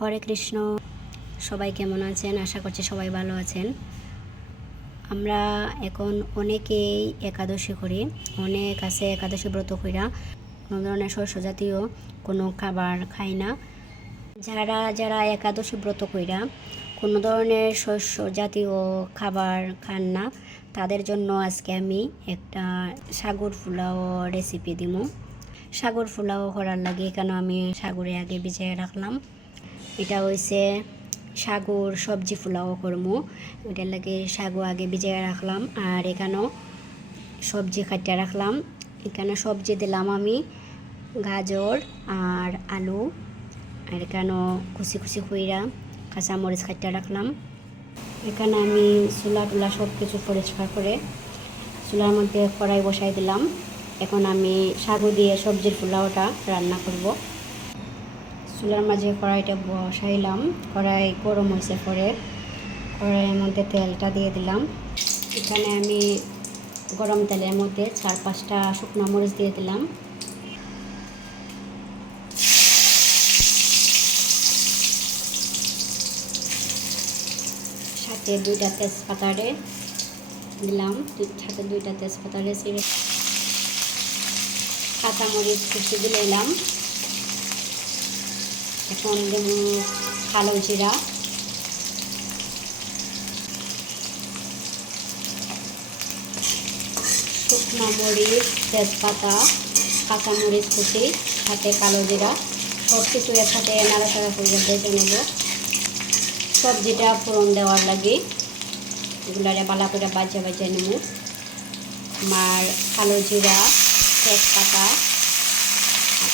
হরে কৃষ্ণ। সবাই কেমন আছেন? আশা করছি সবাই ভালো আছেন। আমরা এখন অনেকেই একাদশী করি, অনেক আছে একাদশী ব্রত কইরা কোনো ধরনের শস্য জাতীয় কোনো খাবার খাই না। যারা যারা একাদশী ব্রত কইরা কোনো ধরনের শস্য জাতীয় খাবার খান না, তাদের জন্য আজকে আমি একটা সাগর পোলাও রেসিপি দিব। সাগর পোলাও করার লাগে এখানে আমি সাগরে আগে ভিজিয়ে রাখলাম। এটা হইছে সাগর সবজি পোলাও করবো, ওইটার লাগে সাগু আগে ভিজিয়ে রাখলাম। আর এখানেও সবজি কাটিয়ে রাখলাম। এখানে সবজি দিলাম আমি গাজর আর আলু, আর এখানেও কুচি কুচি কইরা কাঁচামরিচ কাটিয়ে রাখলাম। এখানে আমি চুলা টুলা সব কিছু পরিষ্কার করে চুলার মধ্যে কড়াই বসাই দিলাম। এখন আমি সাগু দিয়ে সবজির পোলাওটা রান্না করব। চুলার মাঝে কড়াইটা বসাইলাম, কড়াই গরম হয়েছে পরে কড়াইয়ের মধ্যে তেলটা দিয়ে দিলাম। এখানে আমি গরম তেলের মধ্যে 4-5টা শুকনো মরিচ দিয়ে দিলাম। সাথে 2টা তেজপাতা দিলাম, সাথে 2টা তেজপাতা ছিঁড়ে কাঁচামরিচ কুচি দিলাম। এখন দেব কালো জিরা, শুকনো মরিচ, তেজপাতা, কাঁচামরিচ কুচি, সাথে কালো জিরা সব কিছু একসাথে নাড়াচাড়া করে ভেজে নেব। সবজিটা ফোড়ন দেওয়ার লাগে এগুলারে ভালো করে বাজে নেব। আমার কালো জিরা, তেজপাতা,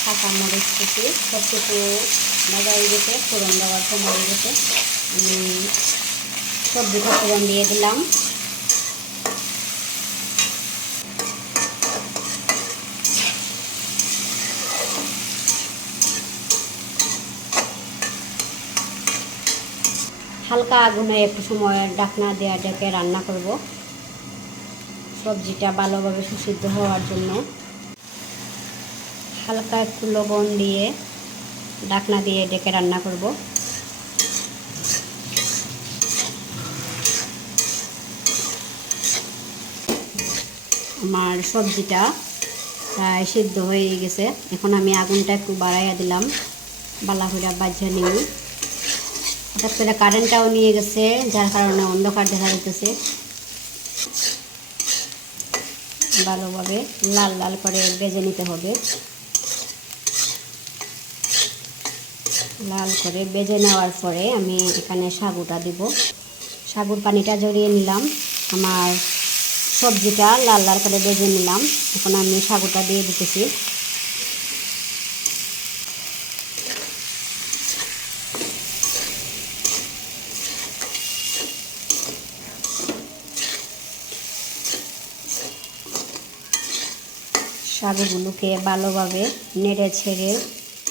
কাঁচামরিচ কুচি সব কিছু ভাজা হয়ে গেছে, ফোড়ন দেওয়ার সময় হয়ে গেছে। আমি সবজিটা ফোড়ন দিয়ে দিলাম। হালকা আগুনে একটু সময় ঢাকনা দেওয়া ডেকে রান্না করব, সবজিটা ভালোভাবে সুসিদ্ধ হওয়ার জন্য। হালকা একটু লবণ দিয়ে ঢাকনা দিয়ে ডেকে রান্না করব। আমার সবজিটা প্রায় সিদ্ধ হয়ে গেছে। এখন আমি আগুনটা একটু বাড়াইয়া দিলাম, বালা করে বাজিয়ে নিই। হঠাৎ করে কারেন্টটাও নিয়ে গেছে, যার কারণে অন্ধকার দেখা যাইতেছে। ভালোভাবে লাল লাল করে ভেজে নিতে হবে। লাল করে ভেজে নেওয়ার পরে আমি এখানে সাগুটা দিব। সাগুর পানিটা ঝরিয়ে নিলাম। আমার সবজিটা লাল লাল করে ভেজে নিলাম। এখন আমি সাগুটা দিয়ে দিতেছি। সাগুগুলোকে ভালোভাবে নেড়ে ছেড়ে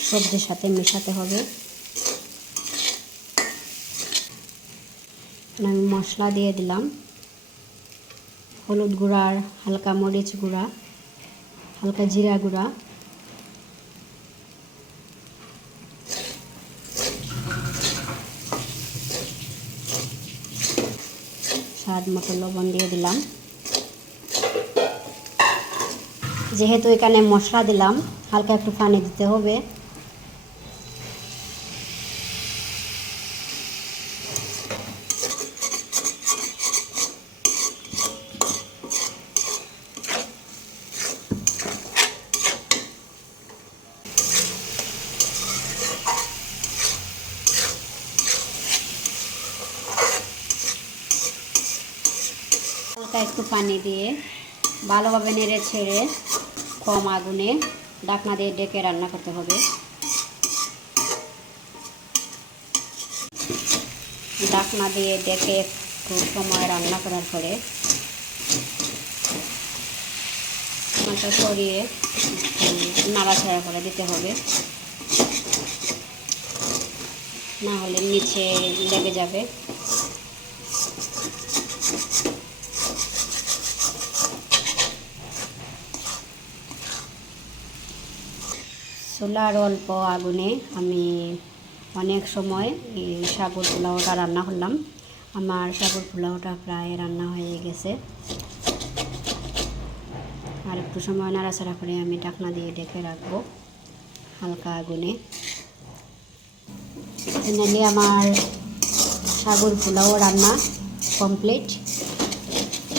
সবজির সাথে মেশাতে হবে। আমি মশলা দিয়ে দিলাম, হলুদ গুঁড়া, হালকা মরিচ গুঁড়া, হালকা জিরা গুঁড়া, স্বাদ মতো লবণ দিয়ে দিলাম। যেহেতু এখানে মশলা দিলাম, হালকা একটু পানি দিতে হবে। হালকা একটু পানি দিয়ে ভালোভাবে নেড়ে ছেড়ে কম আগুনে ঢাকনা দিয়ে ডেকে রান্না করতে হবে। ঢাকনা দিয়ে ডেকে একটু সময় রান্না করার পরে মাথা সরিয়ে নাড়াচাড়া করে দিতে হবে, না হলে নিচে লেগে যাবে। চুলার অল্প আগুনে আমি অনেক সময় এই সাগর পোলাওটা রান্না করলাম। আমার সাগর পোলাওটা প্রায় রান্না হয়ে গেছে। আর একটু সময় নাড়াচাড়া করে আমি ঢাকনা দিয়ে ঢেকে রাখবো হালকা আগুনে। ফাইনালি আমার সাগর পোলাও রান্না কমপ্লিট।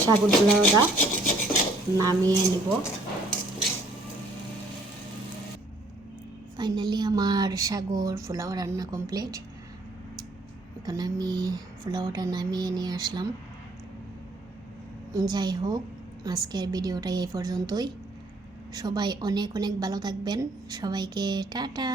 সাগর পোলাওটা নামিয়ে নিব। ফাইনালি আমার সাগর পোলাও রান্না কমপ্লিট। এখন আমি পোলাওটা নামিয়ে নিয়ে আসলাম। যাই হোক, আজকের ভিডিওটা এই পর্যন্তই। সবাই অনেক অনেক ভালো থাকবেন। সবাইকে টাটা।